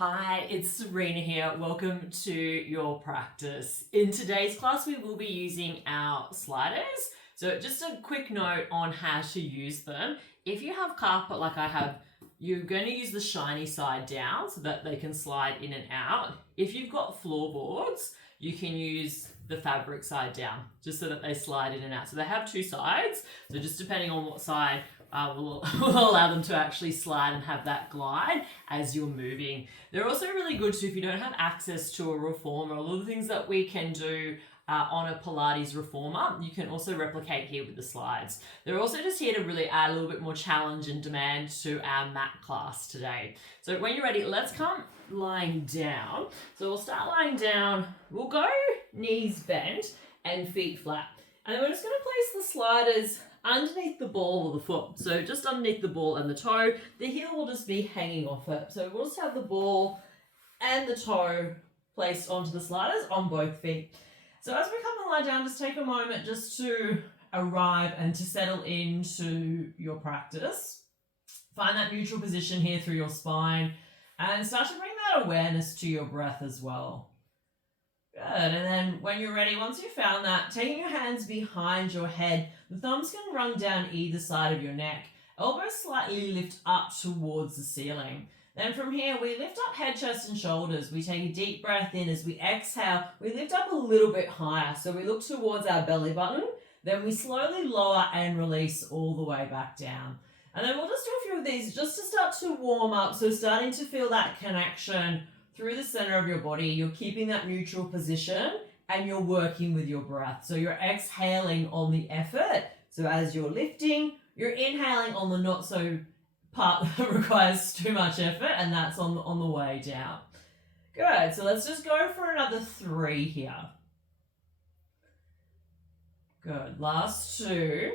Hi, it's Serena here. Welcome to your practice. In today's class, we will be using our sliders. So just a quick note on how to use them. If you have carpet like I have, you're going to use the shiny side down so that they can slide in and out. If you've got floorboards, you can use the fabric side down just so that they slide in and out. So they have two sides. So just depending on what side will allow them to actually slide and have that glide as you're moving. They're also really good too if you don't have access to a reformer. A lot of the things that we can do on a Pilates reformer, you can also replicate here with the slides. They're also just here to really add a little bit more challenge and demand to our mat class today. So when you're ready, let's come lying down. So we'll start lying down. We'll go knees bent and feet flat. And then we're just going to place the sliders underneath the ball or the foot. So just underneath the ball and the toe. The heel will just be hanging off it. So we'll just have the ball and the toe placed onto the sliders on both feet. So as we come and lie down, just take a moment just to arrive and to settle into your practice. Find that neutral position here through your spine and start to bring that awareness to your breath as well. Good, and then when you're ready, once you've found that, taking your hands behind your head, the thumbs can run down either side of your neck. Elbows slightly lift up towards the ceiling. Then from here, we lift up head, chest, and shoulders. We take a deep breath in. As we exhale, we lift up a little bit higher. So we look towards our belly button. Then we slowly lower and release all the way back down. And then we'll just do a few of these just to start to warm up. So starting to feel that connection through the center of your body. You're keeping that neutral position and you're working with your breath. So you're exhaling on the effort. So as you're lifting, you're inhaling on the not so part that requires too much effort, and that's on the way down. Good, so let's just go for another 3 here. Good, last 2.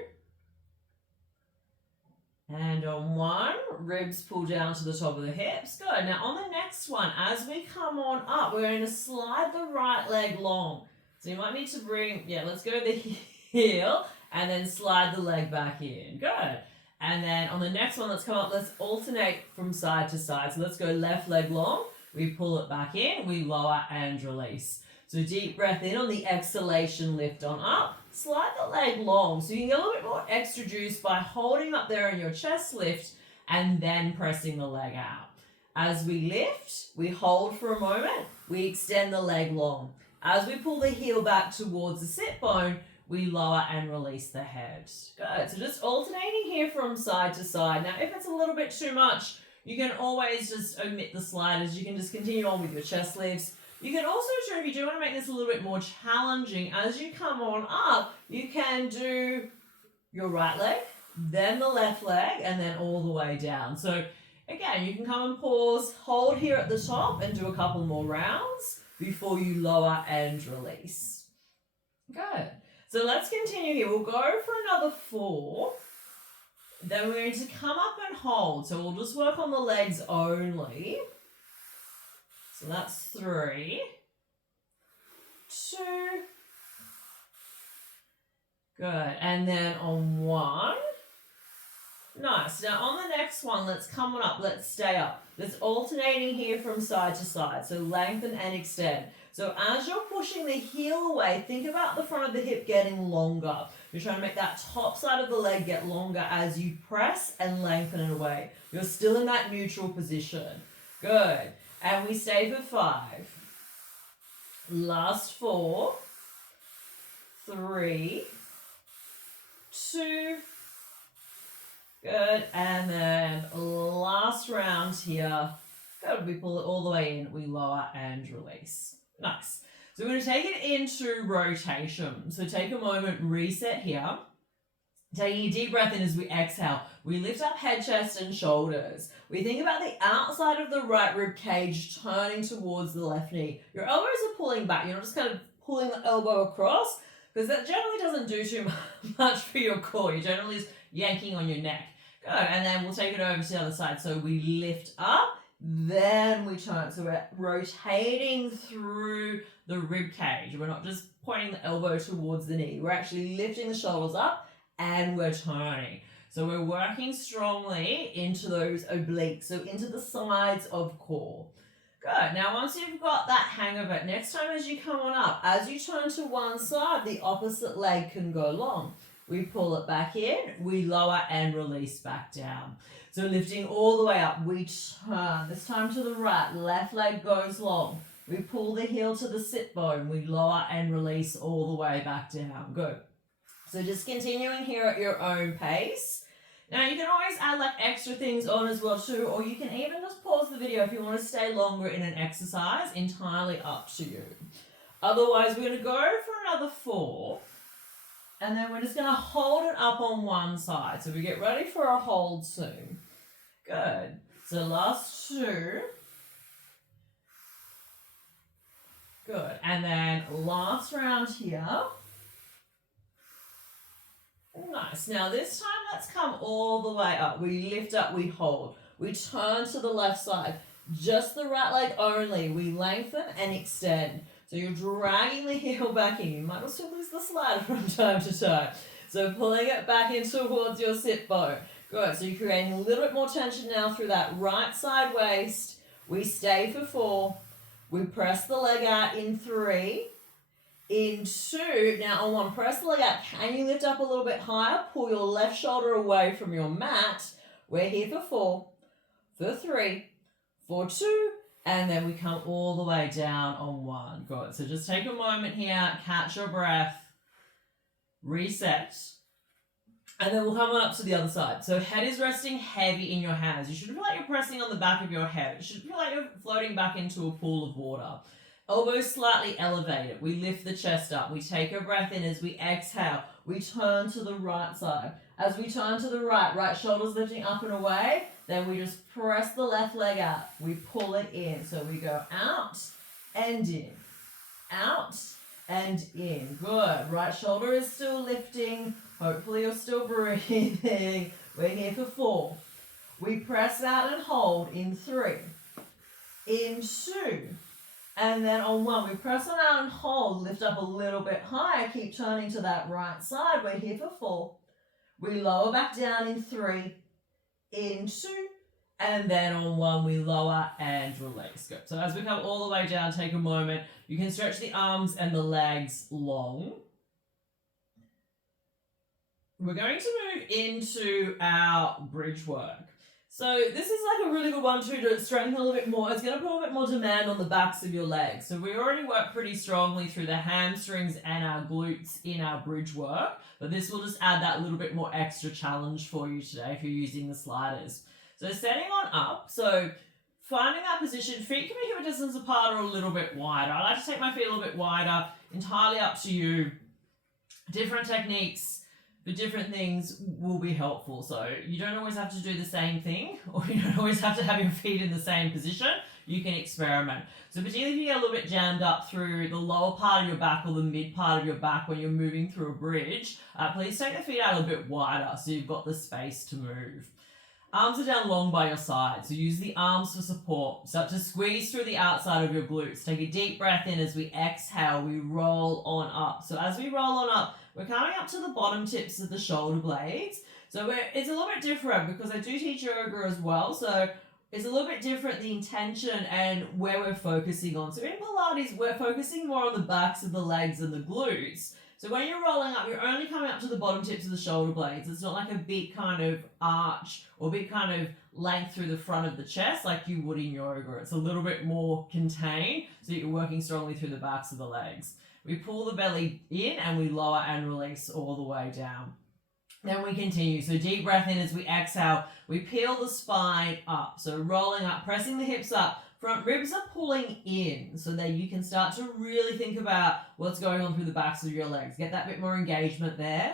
And on 1, ribs pull down to the top of the hips. Good. Now on the next one, as we come on up, we're going to slide the right leg long. So you might need to bring, let's go the heel and then slide the leg back in. Good. And then on the next one, let's come up, let's alternate from side to side. So let's go left leg long. We pull it back in, we lower and release. So deep breath in on the exhalation, lift on up. Slide the leg long so you can get a little bit more extra juice by holding up there in your chest lift and then pressing the leg out. As we lift, we hold for a moment, we extend the leg long. As we pull the heel back towards the sit bone, we lower and release the head. Good, so just alternating here from side to side. Now if it's a little bit too much, you can always just omit the sliders. You can just continue on with your chest lifts. You can also do, if you do want to make this a little bit more challenging, as you come on up, you can do your right leg, then the left leg, and then all the way down. So again, you can come and pause, hold here at the top, and do a couple more rounds before you lower and release. Good. So let's continue here. We'll go for another 4. Then we're going to come up and hold. So we'll just work on the legs only. So that's 3, 2, good, and then on 1, nice. Now on the next one, let's come on up, let's stay up. Let's alternating here from side to side, so lengthen and extend. So as you're pushing the heel away, think about the front of the hip getting longer. You're trying to make that top side of the leg get longer as you press and lengthen it away. You're still in that neutral position. Good. And we stay for 5. Last 4, 3, 2, good, and then last round here. Good, we pull it all the way in, we lower and release. Nice. So we're going to take it into rotation. So take a moment, reset here. Taking a deep breath in as we exhale, we lift up head, chest, and shoulders. We think about the outside of the right rib cage turning towards the left knee. Your elbows are pulling back. You're not just kind of pulling the elbow across because that generally doesn't do too much for your core. You're generally just yanking on your neck. Good. And then we'll take it over to the other side. So we lift up, then we turn. So we're rotating through the rib cage. We're not just pointing the elbow towards the knee. We're actually lifting the shoulders up and we're turning. So we're working strongly into those obliques, so into the sides of core. Good. Now, once you've got that hang of it, next time as you come on up, as you turn to one side, the opposite leg can go long. We pull it back in, we lower and release back down. So lifting all the way up, we turn, this time to the right, left leg goes long. We pull the heel to the sit bone, we lower and release all the way back down. Good. So just continuing here at your own pace. Now you can always add like extra things on as well too, or you can even just pause the video if you want to stay longer in an exercise, entirely up to you. Otherwise, we're going to go for another 4, and then we're just going to hold it up on one side. So we get ready for a hold soon. Good. So last 2. Good. And then last round here. Nice. Now this time let's come all the way up. We lift up, we hold. We turn to the left side. Just the right leg only. We lengthen and extend. So you're dragging the heel back in. You might also lose the slider from time to time. So pulling it back in towards your sit bone. Good. So you're creating a little bit more tension now through that right side waist. We stay for 4. We press the leg out in 3. In 2, now on 1, press the leg out. Can you lift up a little bit higher? Pull your left shoulder away from your mat. We're here for 4, for 3, for 2, and then we come all the way down on 1. Good. So just take a moment here, catch your breath, reset, and then we'll come on up to the other side. So head is resting heavy in your hands. You should feel like you're pressing on the back of your head. It should feel like you're floating back into a pool of water. Elbows slightly elevated. We lift the chest up. We take a breath in as we exhale. We turn to the right side. As we turn to the right, right shoulder's lifting up and away. Then we just press the left leg out. We pull it in. So we go out and in. Out and in. Good. Right shoulder is still lifting. Hopefully you're still breathing. We're here for 4. We press out and hold in 3. In 2. And then on 1, we press on out and hold, lift up a little bit higher, keep turning to that right side. We're here for 4. We lower back down in 3, in 2, and then on 1, we lower and release. Good. So as we come all the way down, take a moment. You can stretch the arms and the legs long. We're going to move into our bridge work. So this is like a really good one too to strengthen a little bit more. It's going to put a bit more demand on the backs of your legs. So we already work pretty strongly through the hamstrings and our glutes in our bridge work, but this will just add that little bit more extra challenge for you today if you're using the sliders. So setting on up, so finding that position, feet can be hip distance apart or a little bit wider. I like to take my feet a little bit wider, entirely up to you. Different techniques for different things will be helpful. So you don't always have to do the same thing, or you don't always have to have your feet in the same position. You can experiment. So particularly if you get a little bit jammed up through the lower part of your back or the mid part of your back when you're moving through a bridge, please take the feet out a little bit wider so you've got the space to move. Arms are down long by your side, so use the arms for support. Start to squeeze through the outside of your glutes. Take a deep breath in. As we exhale, we roll on up. So as we roll on up, we're coming up to the bottom tips of the shoulder blades. So it's a little bit different because I do teach yoga as well. So it's a little bit different, the intention and where we're focusing on. So in Pilates, we're focusing more on the backs of the legs and the glutes. So when you're rolling up, you're only coming up to the bottom tips of the shoulder blades. It's not like a big kind of arch or big kind of length through the front of the chest like you would in yoga. It's a little bit more contained so that you're working strongly through the backs of the legs. We pull the belly in and we lower and release all the way down. Then we continue. So deep breath in as we exhale. We peel the spine up. So rolling up, pressing the hips up. Front ribs are pulling in so that you can start to really think about what's going on through the backs of your legs. Get that bit more engagement there.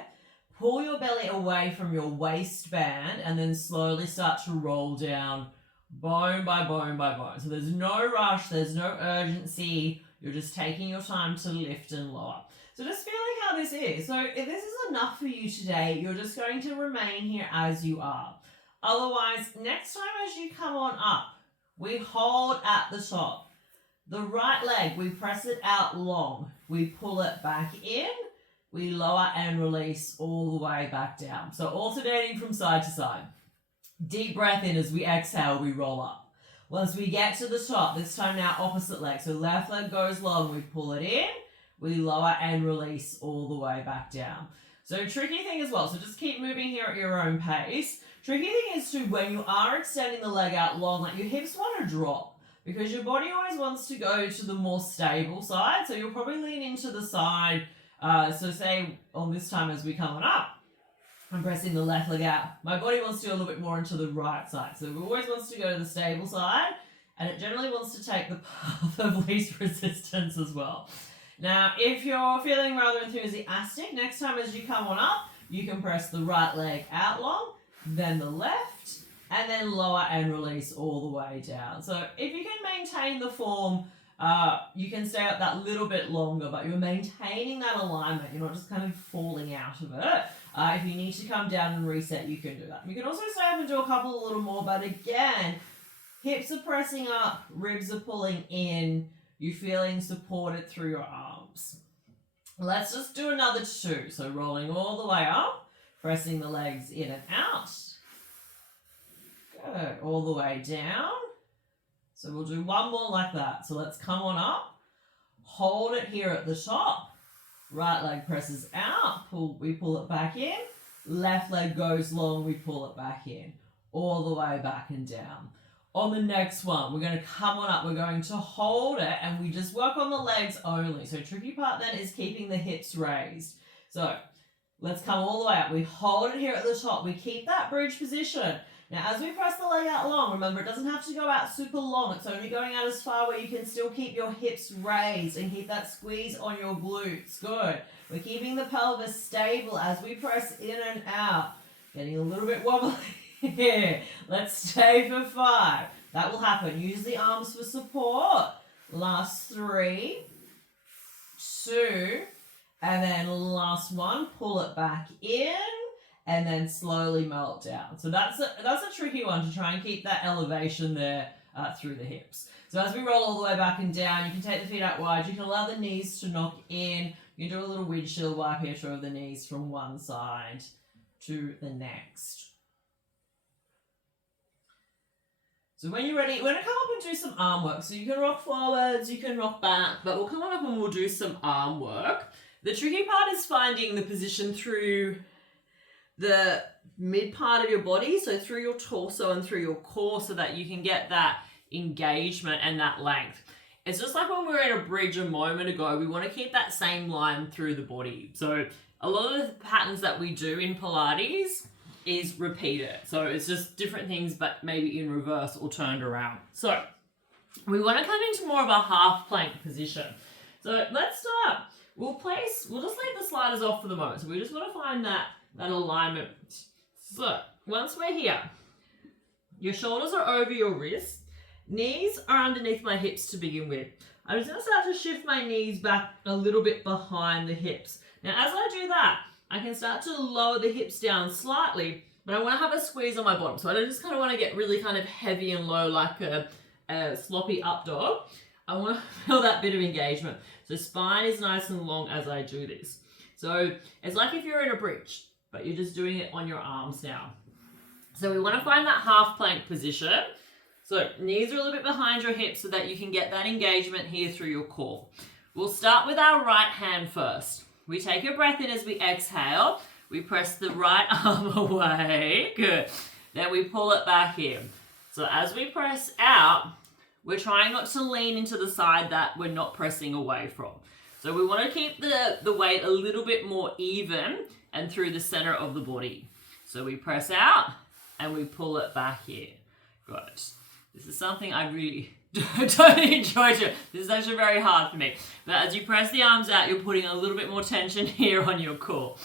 Pull your belly away from your waistband and then slowly start to roll down bone by bone by bone. So there's no rush, there's no urgency. You're just taking your time to lift and lower. So just feeling how this is. So if this is enough for you today, you're just going to remain here as you are. Otherwise, next time as you come on up, we hold at the top. The right leg, we press it out long. We pull it back in. We lower and release all the way back down. So alternating from side to side. Deep breath in as we exhale, we roll up. Once we get to the top, this time now opposite leg. So left leg goes long, we pull it in, we lower and release all the way back down. So tricky thing as well, so just keep moving here at your own pace. Tricky thing is to, when you are extending the leg out long, like your hips want to drop because your body always wants to go to the more stable side. So you'll probably lean into the side. So say on this time as we come on up, I'm pressing the left leg out. My body wants to go a little bit more into the right side. So it always wants to go to the stable side, and it generally wants to take the path of least resistance as well. Now, if you're feeling rather enthusiastic, next time as you come on up, you can press the right leg out long, then the left, and then lower and release all the way down. So if you can maintain the form, you can stay up that little bit longer, but you're maintaining that alignment. You're not just kind of falling out of it. If you need to come down and reset, you can do that. You can also stay up and do a couple a little more, but again, hips are pressing up, ribs are pulling in, you're feeling supported through your arms. Let's just do another 2. So rolling all the way up, pressing the legs in and out. Good, all the way down. So we'll do one more like that. So let's come on up, hold it here at the top. Right leg presses out, we pull it back in. Left leg goes long, we pull it back in. All the way back and down. On the next one, we're going to come on up, we're going to hold it, and we just work on the legs only. So tricky part then is keeping the hips raised. So let's come all the way up. We hold it here at the top. We keep that bridge position. Now, as we press the leg out long, remember, it doesn't have to go out super long. It's only going out as far where you can still keep your hips raised and keep that squeeze on your glutes. Good. We're keeping the pelvis stable as we press in and out. Getting a little bit wobbly here. Let's stay for 5. That will happen. Use the arms for support. Last 3, 2, and then last 1. Pull it back in. And then slowly melt down. So that's a tricky one to try and keep that elevation there through the hips. So as we roll all the way back and down, you can take the feet out wide. You can allow the knees to knock in. You can do a little windshield wipe here to the knees from one side to the next. So when you're ready, we're going to come up and do some arm work. So you can rock forwards, you can rock back, but we'll come on up and we'll do some arm work. The tricky part is finding the position through the mid part of your body, so through your torso and through your core, so that you can get that engagement and that length. It's just like when we were in a bridge a moment ago, we want to keep that same line through the body. So a lot of the patterns that we do in Pilates is repeated. So it's just different things, but maybe in reverse or turned around. So we want to come into more of a half plank position. So let's start. We'll just leave the sliders off for the moment. So we just want to find that alignment. So once we're here, your shoulders are over your wrists, knees are underneath my hips to begin with. I'm just going to start to shift my knees back a little bit behind the hips. Now as I do that, I can start to lower the hips down slightly, but I want to have a squeeze on my bottom. So I don't just kind of want to get really kind of heavy and low like a sloppy up dog. I want to feel that bit of engagement. So spine is nice and long as I do this. So it's like if you're in a bridge, but you're just doing it on your arms now. So we want to find that half plank position. So knees are a little bit behind your hips so that you can get that engagement here through your core. We'll start with our right hand first. We take a breath in as we exhale. We press the right arm away. Good. Then we pull it back in. So as we press out, we're trying not to lean into the side that we're not pressing away from. So we want to keep the weight a little bit more even and through the center of the body. So we press out and we pull it back here. Good. This is something I really don't enjoy doing. This is actually very hard for me. But as you press the arms out, you're putting a little bit more tension here on your core.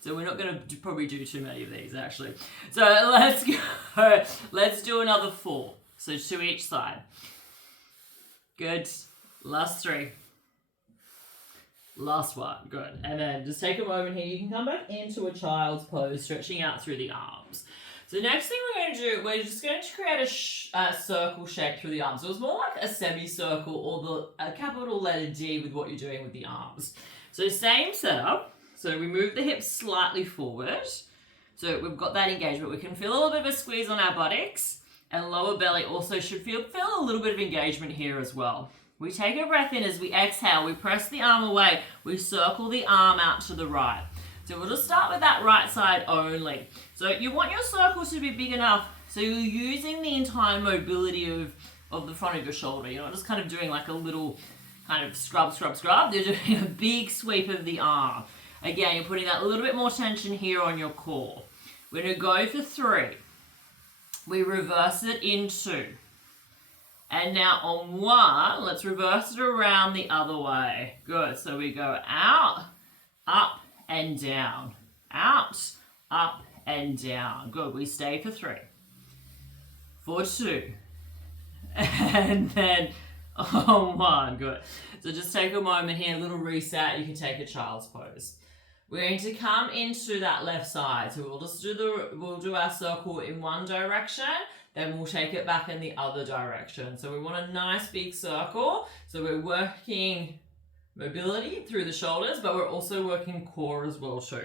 So we're not going to probably do too many of these actually. So let's go. Let's do another 4. So 2 each side. Good. Last 3. Last one. Good. And then just take a moment here. You can come back into a child's pose, stretching out through the arms. So next thing we're going to do, we're just going to create a circle shape through the arms. So it's more like a semicircle or a capital letter D with what you're doing with the arms. So same setup. So we move the hips slightly forward. So we've got that engagement. We can feel a little bit of a squeeze on our buttocks. and lower belly also should feel a little bit of engagement here as well. We take a breath in as we exhale, we press the arm away, we circle the arm out to the right. So we'll just start with that right side only. So you want your circle to be big enough so you're using the entire mobility of the front of your shoulder. You're not just kind of doing like a little kind of scrub. You're doing a big sweep of the arm. Again, you're putting that a little bit more tension here on your core. We're going to go for 3. We reverse it in 2. And now on 1, let's reverse it around the other way. Good. So we go out, up, and down. Out, up, and down. Good. We stay for 3. For 2. And then on 1. Good. So just take a moment here, a little reset. You can take a child's pose. We're going to come into that left side. So we'll just do our circle in one direction, then we'll take it back in the other direction. So we want a nice big circle. So we're working mobility through the shoulders, but we're also working core as well too.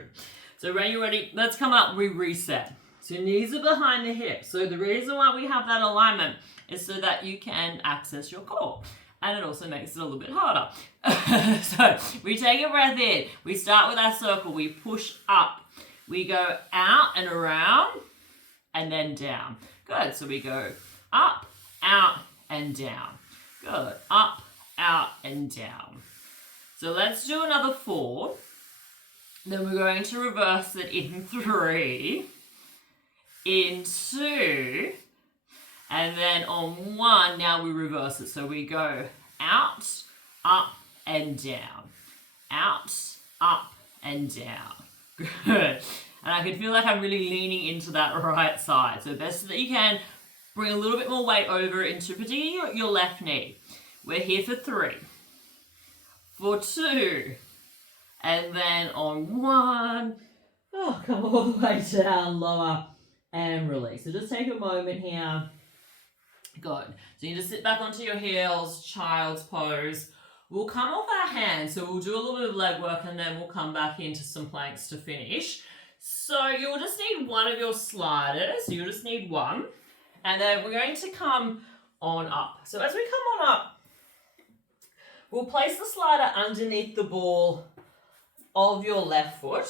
So when you're ready, let's come up, we reset. So knees are behind the hips. So the reason why we have that alignment is so that you can access your core. And it also makes it a little bit harder. So we take a breath in. We start with our circle. We push up. We go out and around and then down. Good. So we go up, out, and down. Good. Up, out, and down. So let's do another 4. Then we're going to reverse it in 3, in 2, and then on 1, now we reverse it. So we go out, up, and down. Out, up, and down. Good. And I can feel like I'm really leaning into that right side. So best that you can, bring a little bit more weight over into particularly your left knee. We're here for 3, for 2, and then on 1, come all the way down, lower, and release. So just take a moment here. Good. So you just sit back onto your heels, child's pose. We'll come off our hands, so we'll do a little bit of leg work and then we'll come back into some planks to finish. So you'll just need one of your sliders, so you'll just need one. And then we're going to come on up. So as we come on up, we'll place the slider underneath the ball of your left foot.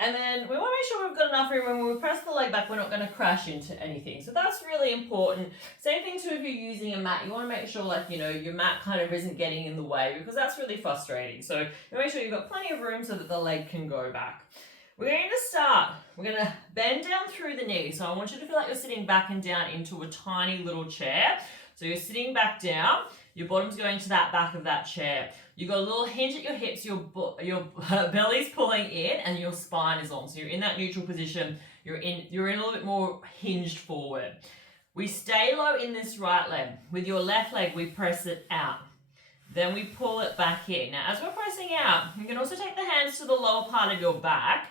And then we want to make sure we've got enough room when we press the leg back, we're not going to crash into anything. So that's really important. Same thing too if you're using a mat. You want to make sure your mat kind of isn't getting in the way because that's really frustrating. So you make sure you've got plenty of room so that the leg can go back. We're going to start. We're going to bend down through the knee. So I want you to feel like you're sitting back and down into a tiny little chair. So you're sitting back down. Your bottom's going to that back of that chair. You've got a little hinge at your hips, your belly's pulling in and your spine is on. So you're in that neutral position. You're in a little bit more hinged forward. We stay low in this right leg. With your left leg, we press it out. Then we pull it back in. Now, as we're pressing out, you can also take the hands to the lower part of your back.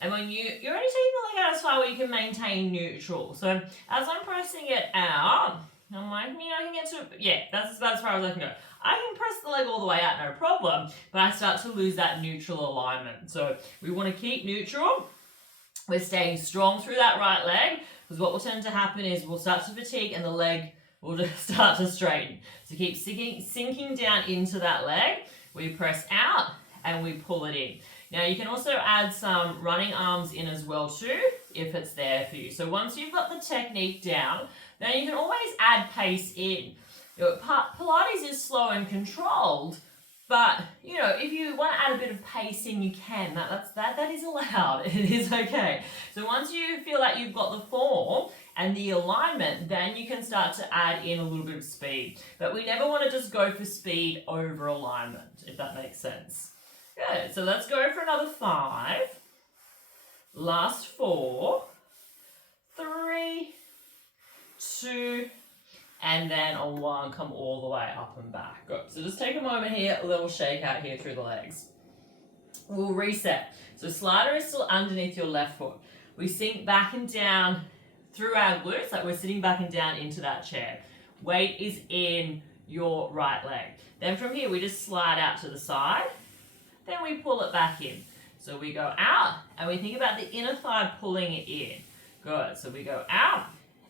And when you're only taking the leg out as far where you can maintain neutral. So as I'm pressing it out, I'm like, I can get to, that's about as far as I can go. I can press the leg all the way out, no problem, but I start to lose that neutral alignment. So we want to keep neutral. We're staying strong through that right leg, because what will tend to happen is we'll start to fatigue and the leg will just start to straighten. So keep sinking down into that leg. We press out and we pull it in. Now you can also add some running arms in as well too, if it's there for you. So once you've got the technique down, now you can always add pace in. Pilates is slow and controlled, but if you want to add a bit of pace in, you can. That is allowed. It is okay. So once you feel like you've got the form and the alignment, then you can start to add in a little bit of speed. But we never want to just go for speed over alignment, if that makes sense. Good. So let's go for another 5. Last 4, 3, 2, and then on 1, come all the way up and back. Good. So just take a moment here, a little shake out here through the legs. We'll reset. So slider is still underneath your left foot. We sink back and down through our glutes, like we're sitting back and down into that chair. Weight is in your right leg. Then from here, we just slide out to the side. Then we pull it back in. So we go out and we think about the inner thigh pulling it in. Good. So we go out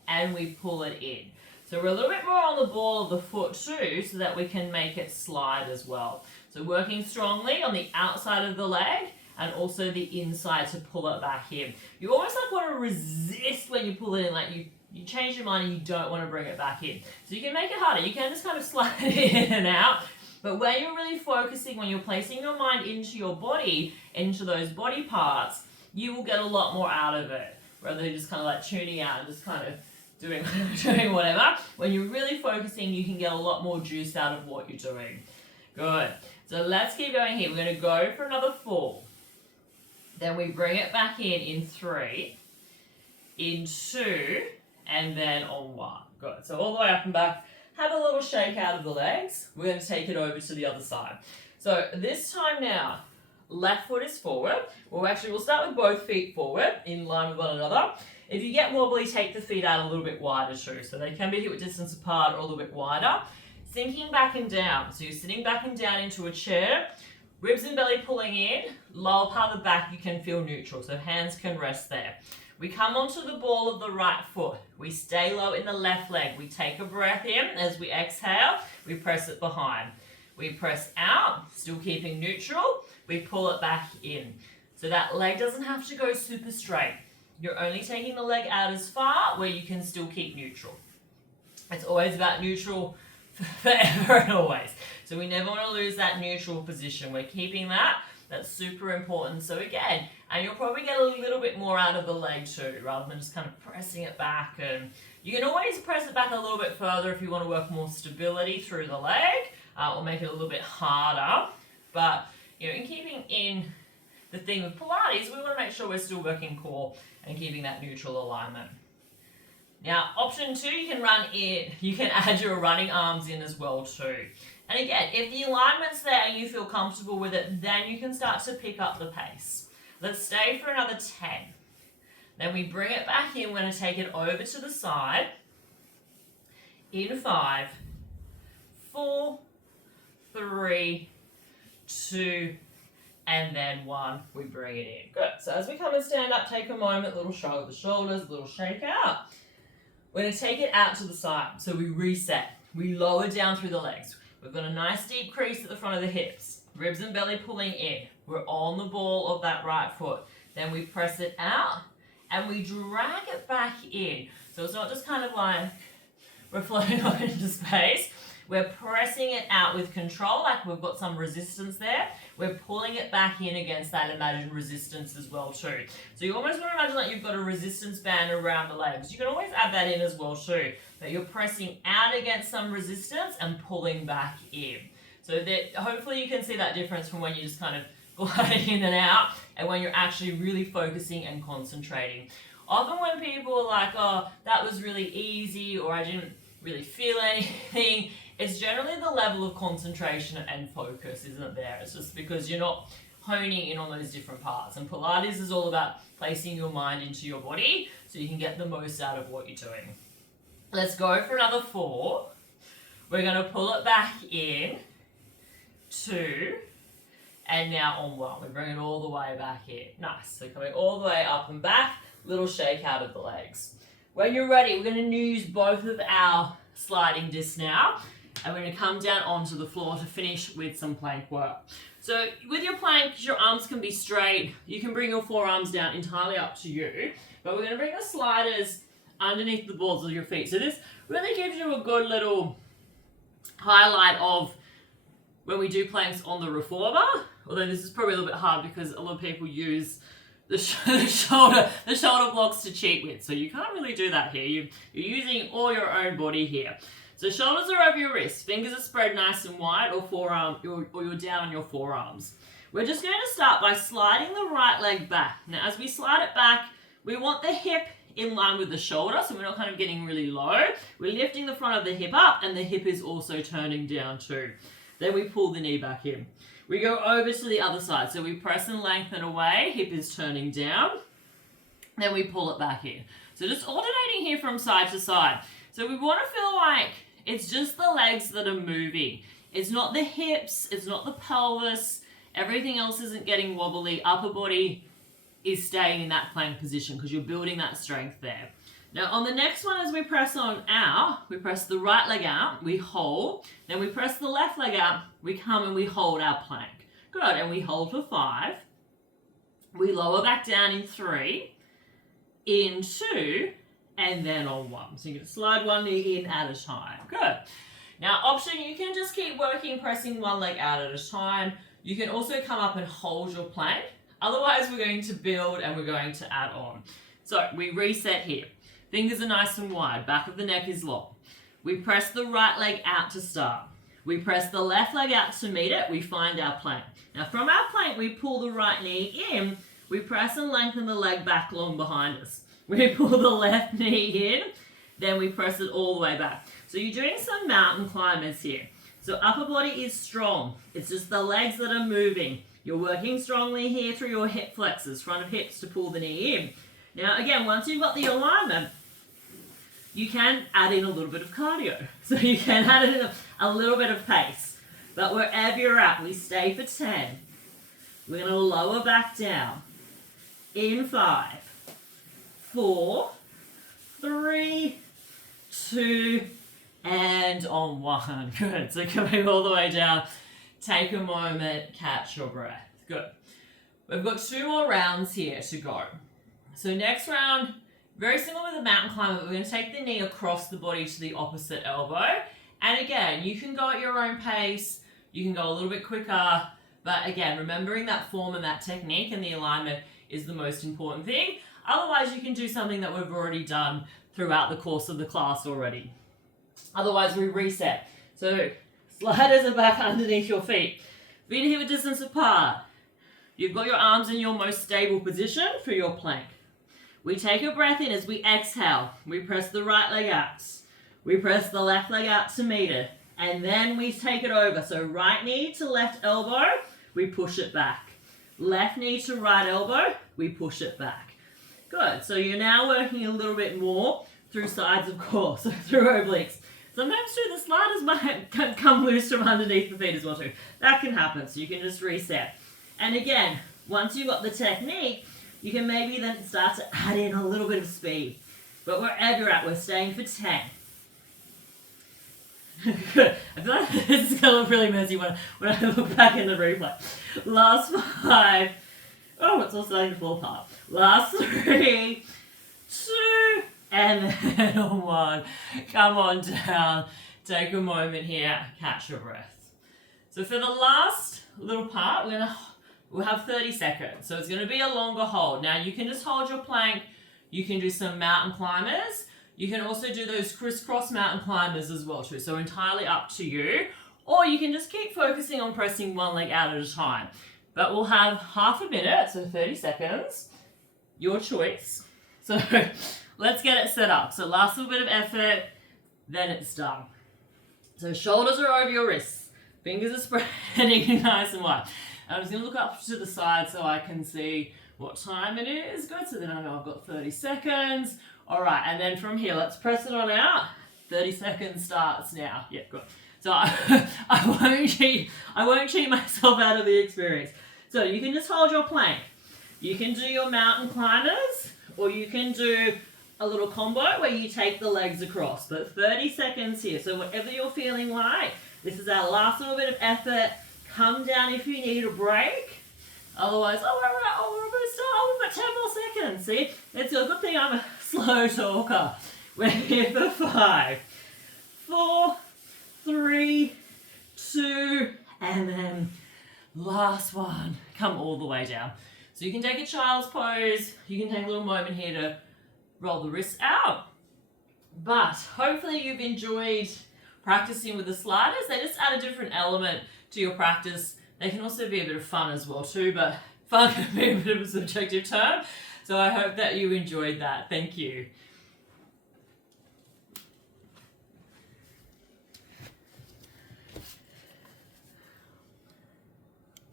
and we pull it in. So we're a little bit more on the ball of the foot too, so that we can make it slide as well. So working strongly on the outside of the leg and also the inside to pull it back in. You almost like want to resist when you pull it in, like you change your mind and you don't want to bring it back in. So you can make it harder. You can just kind of slide it in and out. But when you're really focusing, when you're placing your mind into your body, into those body parts, you will get a lot more out of it. Rather than just kind of like tuning out and just kind of doing whatever. When you're really focusing, you can get a lot more juice out of what you're doing. Good. So let's keep going here. We're going to go for another 4. Then we bring it back in 3, in 2, and then on 1. Good. So all the way up and back. Have a little shake out of the legs. We're going to take it over to the other side. So this time now, left foot is forward. We'll start with both feet forward, in line with one another. If you get wobbly, take the feet out a little bit wider too. So they can be hip distance apart or a little bit wider. Sinking back and down. So you're sitting back and down into a chair. Ribs and belly pulling in. Lower part of the back you can feel neutral. So hands can rest there. We come onto the ball of the right foot. We stay low in the left leg. We take a breath in. As we exhale, we press it behind. We press out, still keeping neutral. We pull it back in. So that leg doesn't have to go super straight. You're only taking the leg out as far where you can still keep neutral. It's always about neutral forever and always. So we never want to lose that neutral position. We're keeping that. That's super important. So again, and you'll probably get a little bit more out of the leg too, rather than just kind of pressing it back. And you can always press it back a little bit further if you want to work more stability through the leg, or make it a little bit harder. But you know, in keeping in the thing with Pilates, we want to make sure we're still working core and keeping that neutral alignment. Now, option 2, you can add your running arms in as well too. And again, if the alignment's there and you feel comfortable with it, then you can start to pick up the pace. Let's stay for another 10. Then we bring it back in. We're going to take it over to the side. In 5, 4, 3, 2, and then 1. We bring it in. Good. So as we come and stand up, take a moment, little shrug of the shoulders, little shake out. We're going to take it out to the side. So we reset. We lower down through the legs. We've got a nice deep crease at the front of the hips. Ribs and belly pulling in. We're on the ball of that right foot. Then we press it out and we drag it back in. So it's not just kind of like we're floating off into space. We're pressing it out with control, like we've got some resistance there. We're pulling it back in against that imagined resistance as well too. So you almost want to imagine like you've got a resistance band around the legs. You can always add that in as well too. That you're pressing out against some resistance and pulling back in. So that hopefully you can see that difference from when you just kind of glide in and out and when you're actually really focusing and concentrating. Often when people are like, oh, that was really easy, or I didn't really feel anything, it's generally the level of concentration and focus isn't there. It's just because you're not honing in on those different parts. And Pilates is all about placing your mind into your body so you can get the most out of what you're doing. Let's go for another 4. We're going to pull it back in, 2, and now on 1. We bring it all the way back in. Nice. So coming all the way up and back, little shake out of the legs. When you're ready, we're going to use both of our sliding discs now. And we're going to come down onto the floor to finish with some plank work. So with your plank, your arms can be straight. You can bring your forearms down, entirely up to you. But we're going to bring the sliders underneath the balls of your feet. So this really gives you a good little highlight of when we do planks on the reformer. Although this is probably a little bit hard because a lot of people use the shoulder blocks to cheat with. So you can't really do that here. You're using all your own body here. So shoulders are over your wrists, fingers are spread nice and wide, or you're down on your forearms. We're just going to start by sliding the right leg back. Now as we slide it back, we want the hip in line with the shoulder, so we're not kind of getting really low. We're lifting the front of the hip up, and the hip is also turning down too. Then we pull the knee back in. We go over to the other side, so we press and lengthen away, hip is turning down. Then we pull it back in. So just alternating here from side to side. So we want to feel like it's just the legs that are moving. It's not the hips, it's not the pelvis. Everything else isn't getting wobbly. Upper body is staying in that plank position because you're building that strength there. Now on the next one, as we press on out, we press the right leg out, we hold, then we press the left leg out, we come and we hold our plank. Good, and we hold for 5. We lower back down in 3, in 2, and then on 1. So you're going to slide one knee in at a time. Good. Now option, you can just keep working, pressing one leg out at a time. You can also come up and hold your plank. Otherwise, we're going to build and we're going to add on. So we reset here. Fingers are nice and wide. Back of the neck is long. We press the right leg out to start. We press the left leg out to meet it. We find our plank. Now from our plank, we pull the right knee in. We press and lengthen the leg back long behind us. We pull the left knee in. Then we press it all the way back. So you're doing some mountain climbers here. So upper body is strong. It's just the legs that are moving. You're working strongly here through your hip flexors, front of hips to pull the knee in. Now again, once you've got the alignment, you can add in a little bit of cardio. So you can add in a little bit of pace. But wherever you're at, we stay for 10. We're going to lower back down. In 5, 4, 3, 2, and on 1. Good. So coming all the way down. Take a moment, catch your breath. Good. We've got 2 more rounds here to go. So next round, very similar with the mountain climber, but we're going to take the knee across the body to the opposite elbow. And again, you can go at your own pace. You can go a little bit quicker. But again, remembering that form and that technique and the alignment is the most important thing. Otherwise, you can do something that we've already done throughout the course of the class already. Otherwise, we reset. So sliders are back underneath your feet. Feet hip distance apart. You've got your arms in your most stable position for your plank. We take a breath in as we exhale. We press the right leg out. We press the left leg out to meet it. And then we take it over. So right knee to left elbow, we push it back. Left knee to right elbow, we push it back. Good. So you're now working a little bit more through sides of core, so through obliques. Sometimes too, the sliders might come loose from underneath the feet as well too. That can happen, so you can just reset. And again, once you've got the technique, you can maybe then start to add in a little bit of speed. But wherever you're at, we're staying for 10. Good. I feel like this is going to look really messy when I look back in the replay. Last 5. Oh, it's all starting to fall apart. Last 3, 2, and then on 1. Come on down. Take a moment here. Catch your breath. So for the last little part, we'll have 30 seconds. So it's going to be a longer hold. Now you can just hold your plank. You can do some mountain climbers. You can also do those crisscross mountain climbers as well too. So entirely up to you. Or you can just keep focusing on pressing one leg out at a time. But we'll have half a minute, so 30 seconds. Your choice. So let's get it set up. So last little bit of effort, then it's done. So shoulders are over your wrists. Fingers are spreading nice and wide. I'm just going to look up to the side so I can see what time it is. Good, so then I know I've got 30 seconds. All right, and then from here, let's press it on out. 30 seconds starts now. Yeah, good. So I won't cheat myself out of the experience. So you can just hold your plank. You can do your mountain climbers, or you can do a little combo where you take the legs across. But 30 seconds here. So whatever you're feeling like, this is our last little bit of effort. Come down if you need a break. Otherwise, we're almost done. Oh, we've got 10 more seconds. See, it's a good thing I'm a slow talker. We're here for 5, 4, 3, 2, and then last one. Come all the way down. So you can take a child's pose. You can take a little moment here to roll the wrists out. But hopefully you've enjoyed practicing with the sliders. They just add a different element to your practice. They can also be a bit of fun as well too, but fun can be a bit of a subjective term. So I hope that you enjoyed that. Thank you.